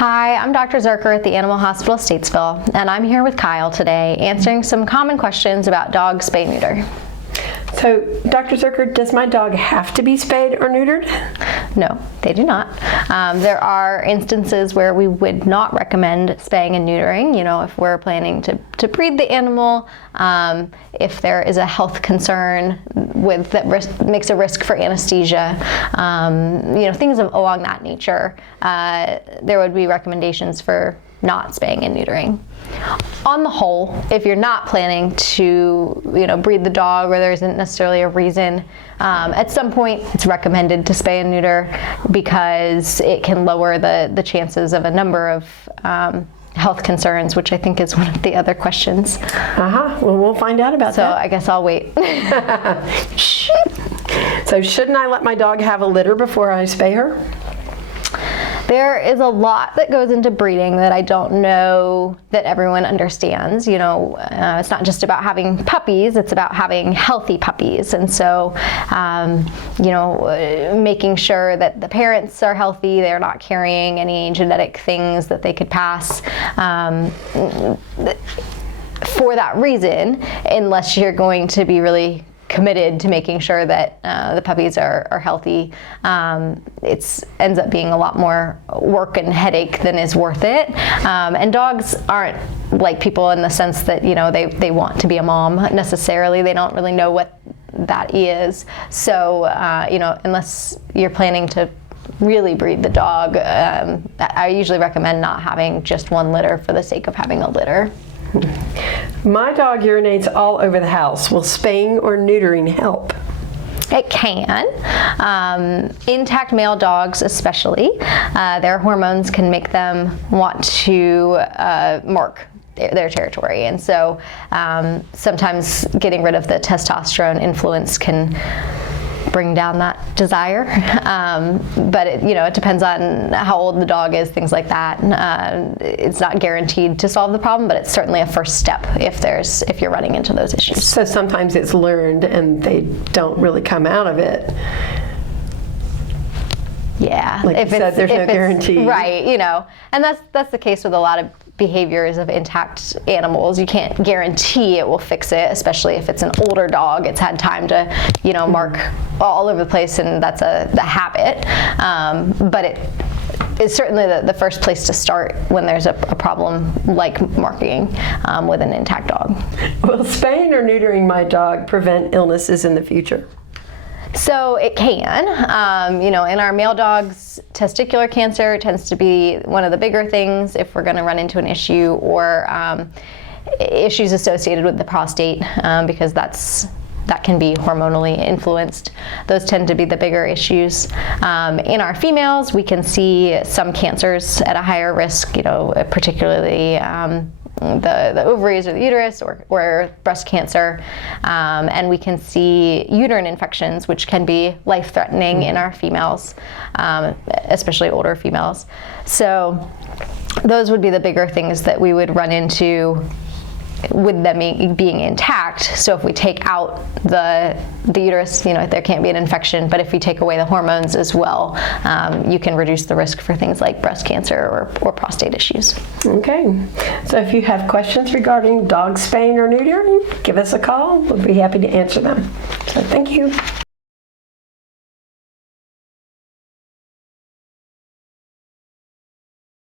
Hi, I'm Dr. Zuercher at the Animal Hospital of Statesville, and I'm here with Kyle today answering some common questions about dog spay neuter. So, Dr. Zuercher, does my dog have to be spayed or neutered? No, they do not. There are instances where we would not recommend spaying and neutering, if we're planning to breed the animal, if there is a health concern that makes a risk for anesthesia, things along that nature. There would be recommendations for not spaying and neutering. On the whole, if you're not planning to, breed the dog, or there isn't necessarily a reason, at some point it's recommended to spay and neuter because it can lower the chances of a number of health concerns, which I think is one of the other questions. Well, we'll find out about that. So I guess I'll wait. So shouldn't I let my dog have a litter before I spay her? There is a lot that goes into breeding that I don't know that everyone understands. It's not just about having puppies, it's about having healthy puppies. And so, making sure that the parents are healthy, they're not carrying any genetic things that they could pass. For that reason, unless you're going to be really committed to making sure that the puppies are healthy, it ends up being a lot more work and headache than is worth it. And dogs aren't like people in the sense that they want to be a mom necessarily. They don't really know what that is. So unless you're planning to really breed the dog, I usually recommend not having just one litter for the sake of having a litter. My dog urinates all over the house. Will spaying or neutering help? It can. Intact male dogs especially, their hormones can make them want to mark their territory. And so sometimes getting rid of the testosterone influence can bring down that desire. But it depends on how old the dog is, things like that. It's not guaranteed to solve the problem, but it's certainly a first step if you're running into those issues. So sometimes it's learned and they don't really come out of it. Yeah. Like you said, there's no guarantee. Right, and that's the case with a lot of behaviors of intact animals. You can't guarantee it will fix it, especially if it's an older dog. It's had time to, mark all over the place, and that's the habit. But it is certainly the first place to start when there's a problem like marking with an intact dog. Will spaying or neutering my dog prevent illnesses in the future? So it can. In our male dogs, testicular cancer tends to be one of the bigger things if we're going to run into an issue, or issues associated with the prostate, because that can be hormonally influenced. Those tend to be the bigger issues. In our females, we can see some cancers at a higher risk, particularly the ovaries or the uterus, or breast cancer, and we can see uterine infections, which can be life-threatening in our females, especially older females. So those would be the bigger things that we would run into with them being intact. So if we take out the uterus, there can't be an infection, but if we take away the hormones as well, you can reduce the risk for things like breast cancer or prostate issues. Okay, so if you have questions regarding dog spaying or neutering, give us a call. We'll be happy to answer them. So thank you.